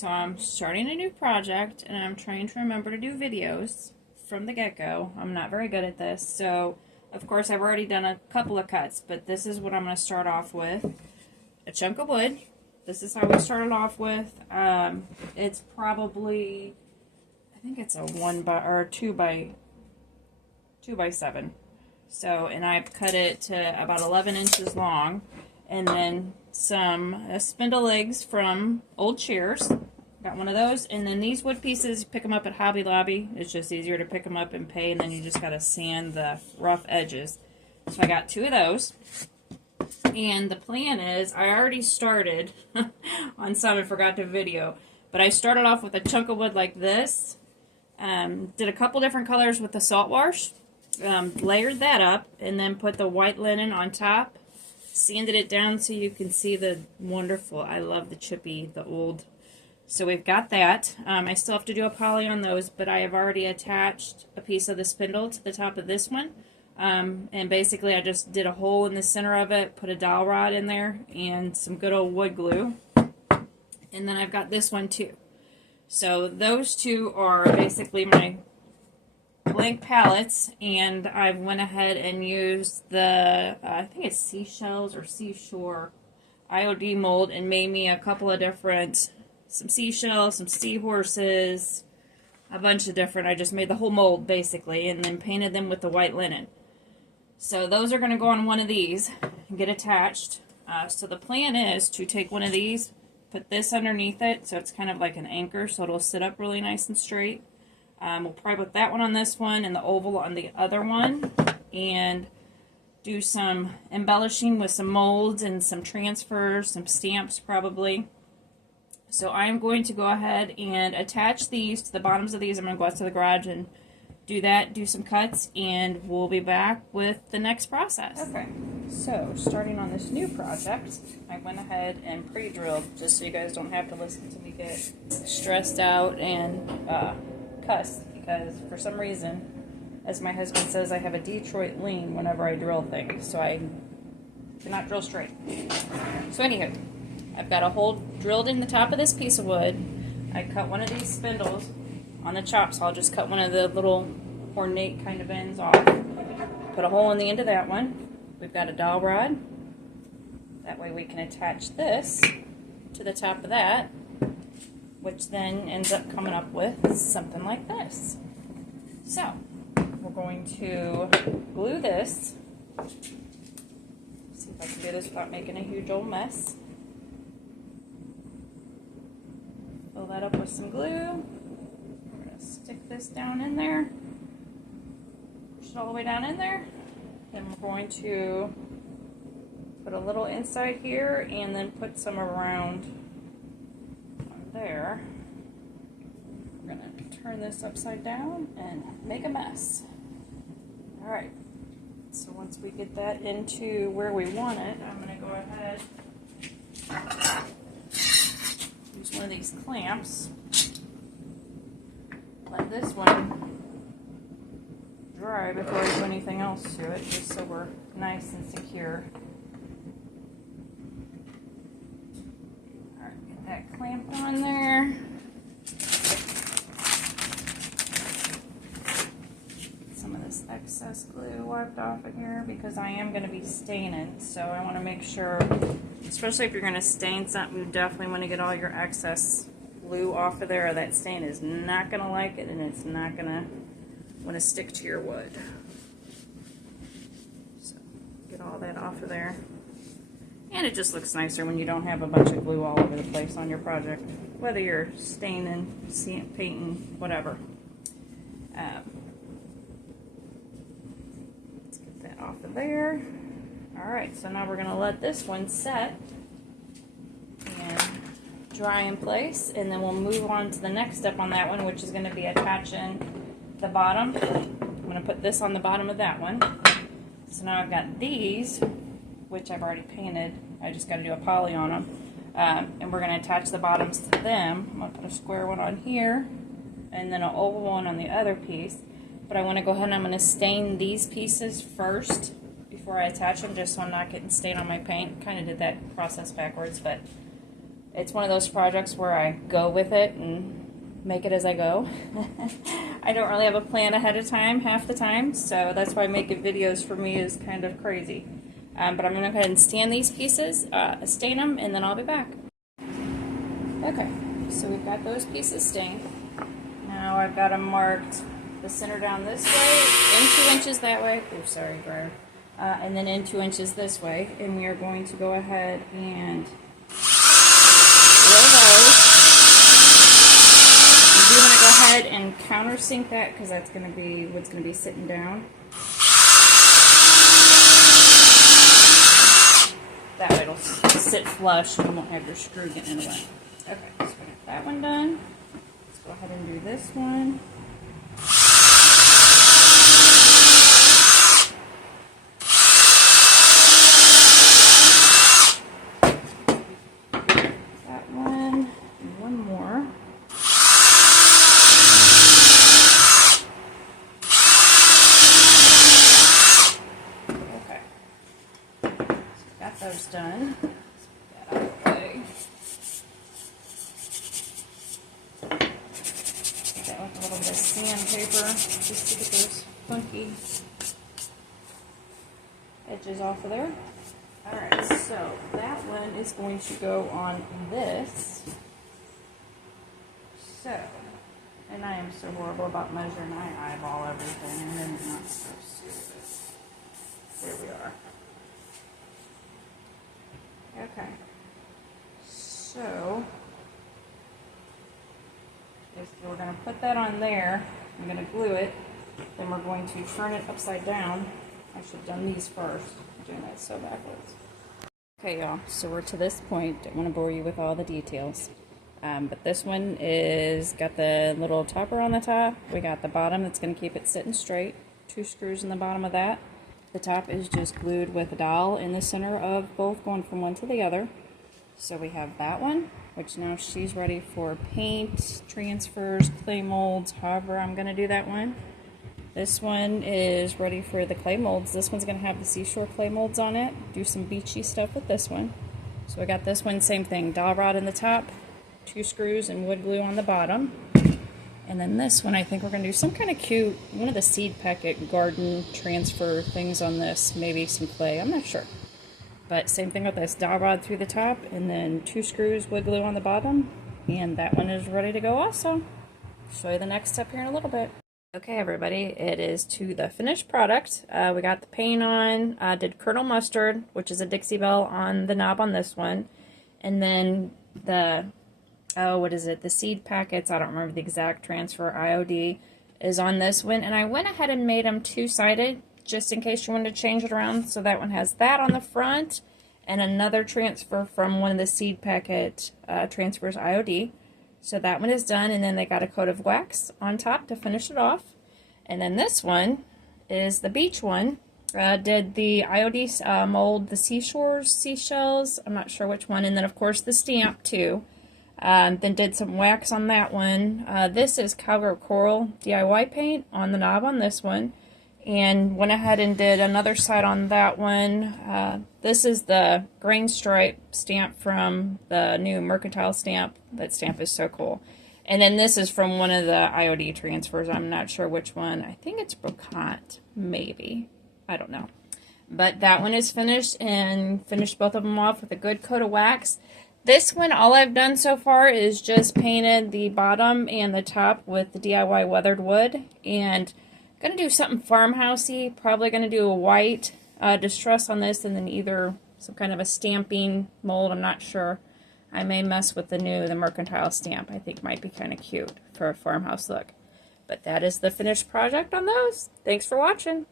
So I'm starting a new project and I'm trying to remember to do videos from the get-go. I'm not very good at this, so of course I've already done a couple of cuts, but this is what I'm going to start off with. A chunk of wood. This is how we started off with. It's probably, I think it's a 2 by 7. So, and I've cut it to about 11 inches long, and then some spindle legs from old chairs. Got one of those, and then these wood pieces, you pick them up at Hobby Lobby. It's just easier to pick them up and pay, and then you just gotta sand the rough edges. So I got 2 of those, and the plan is, I already started on some, I forgot to video, but I started off with a chunk of wood like this, did a couple different colors with the salt wash, layered that up, and then put the white linen on top, sanded it down so you can see the wonderful, I love the chippy, the old. So we've got that. I still have to do a poly on those, but I have already attached a piece of the spindle to the top of this one. And basically I just did a hole in the center of it, put a dowel rod in there, and some good old wood glue. And then I've got this one too. So those 2 are basically my blank palettes, and I went ahead and used the, I think it's seashells or seashore IOD mold, and made me a couple of different, some seashells, some seahorses, a bunch of different, I just made the whole mold basically, and then painted them with the white linen. So those are going to go on one of these and get attached. So the plan is to take one of these, put this underneath it, so it's kind of like an anchor, so it'll sit up really nice and straight. We'll probably put that one on this one and the oval on the other one, and do some embellishing with some molds and some transfers, some stamps probably. So I'm going to go ahead and attach these to the bottoms of these. I'm going to go out to the garage and do that, do some cuts, and we'll be back with the next process. Okay, so starting on this new project, I went ahead and pre-drilled, just so you guys don't have to listen to me get stressed out and cussed, because for some reason, as my husband says, I have a Detroit lean whenever I drill things, so I cannot drill straight. So anywho, I've got a hole drilled in the top of this piece of wood. I cut one of these spindles on the chop saw. I'll just cut one of the little ornate kind of ends off. Put a hole in the end of that one. We've got a dowel rod. That way we can attach this to the top of that, which then ends up coming up with something like this. So, we're going to glue this. See if I can do this without making a huge old mess. Fill that up with some glue. We're going to stick this down in there. Push it all the way down in there. Then we're going to put a little inside here and then put some around on there. We're going to turn this upside down and make a mess. Alright, so once we get that into where we want it, I'm going to go ahead, use one of these clamps, let this one dry before I do anything else to it, just so we're nice and secure. Alright, get that clamp on there. Some of this excess glue wiped off of here, because I am going to be staining, so I want to make sure, especially if you're going to stain something, you definitely want to get all your excess glue off of there, or that stain is not going to like it, and it's not going to want to stick to your wood. So get all that off of there, and it just looks nicer when you don't have a bunch of glue all over the place on your project, whether you're staining, painting, whatever. Let's get that off of there. Alright, so now we're going to let this one set and dry in place, and then we'll move on to the next step on that one, which is going to be attaching the bottom. I'm going to put this on the bottom of that one. So now I've got these, which I've already painted. I just got to do a poly on them. And we're going to attach the bottoms to them. I'm going to put a square one on here, and then an oval one on the other piece. But I want to go ahead and I'm going to stain these pieces first before I attach them, just so I'm not getting stain on my paint. Kind of did that process backwards, but It's one of those projects where I go with it and make it as I go. I don't really have a plan ahead of time half the time, so that's why making videos for me is kind of crazy. But I'm going to go ahead and stand these pieces, stain them, and then I'll be back. Okay, so we've got those pieces stained. Now I've got them marked the center down this way, in 2 inches that way. Oh, sorry, dryer. And then in 2 inches this way. And we are going to go ahead and roll those. You do want to go ahead and countersink that because that's going to be what's going to be sitting down. That way it'll sit flush and you won't have your screw getting in the way. Okay, so we got that one done. Let's go ahead and do this one. That one, and one more. Okay, so got those done. Let's get that out of the way. That with a little bit of sandpaper just to get those funky edges off of there. Alright, so that one is going to go on this. So, and I am so horrible about measuring. I eyeball everything and then not so stupid. There we are. Okay. So, we're going to put that on there. I'm going to glue it. Then we're going to turn it upside down. I should have done these first. I'm doing that so backwards. Okay, y'all. So we're to this point. Don't want to bore you with all the details. But this one is got the little topper on the top. We got the bottom that's going to keep it sitting straight. 2 screws in the bottom of that. The top is just glued with a dowel in the center of both, going from one to the other. So we have that one, which now she's ready for paint, transfers, clay molds, however I'm going to do that one. This one is ready for the clay molds. This one's going to have the seashore clay molds on it. Do some beachy stuff with this one. So I got this one, same thing, dowel rod in the top, 2 screws and wood glue on the bottom. And then this one, I think we're going to do some kind of cute, one of the seed packet garden transfer things on this. Maybe some clay, I'm not sure. But same thing with this, dowel rod through the top, and then 2 screws, wood glue on the bottom. And that one is ready to go also. Show you the next step here in a little bit. Okay, everybody, it is to the finished product. We got the paint on, did Colonel Mustard, which is a Dixie Belle on the knob on this one. And then the, what is it, the seed packets, I don't remember the exact transfer, IOD, is on this one. And I went ahead and made them 2-sided, just in case you wanted to change it around. So that one has that on the front, and another transfer from one of the seed packet transfers IOD. So that one is done, and then they got a coat of wax on top to finish it off. And then this one is the beach one. Did the IOD mold, the seashores, seashells, I'm not sure which one, and then of course the stamp too. Then did some wax on that one. This is Cowgirl Coral DIY paint on the knob on this one. And went ahead and did another side on that one. This is the grain stripe stamp from the new Mercantile stamp. That stamp is so cool. And then this is from one of the IOD transfers. I'm not sure which one. I think it's Brocante, maybe. I don't know. But that one is finished, and finished both of them off with a good coat of wax. This one, all I've done so far is just painted the bottom and the top with the DIY weathered wood. And gonna do something farmhousey. Probably gonna do a white distress on this, and then either some kind of a stamping mold. I'm not sure. I may mess with the Mercantile stamp. I think might be kind of cute for a farmhouse look. But that is the finished project on those. Thanks for watching.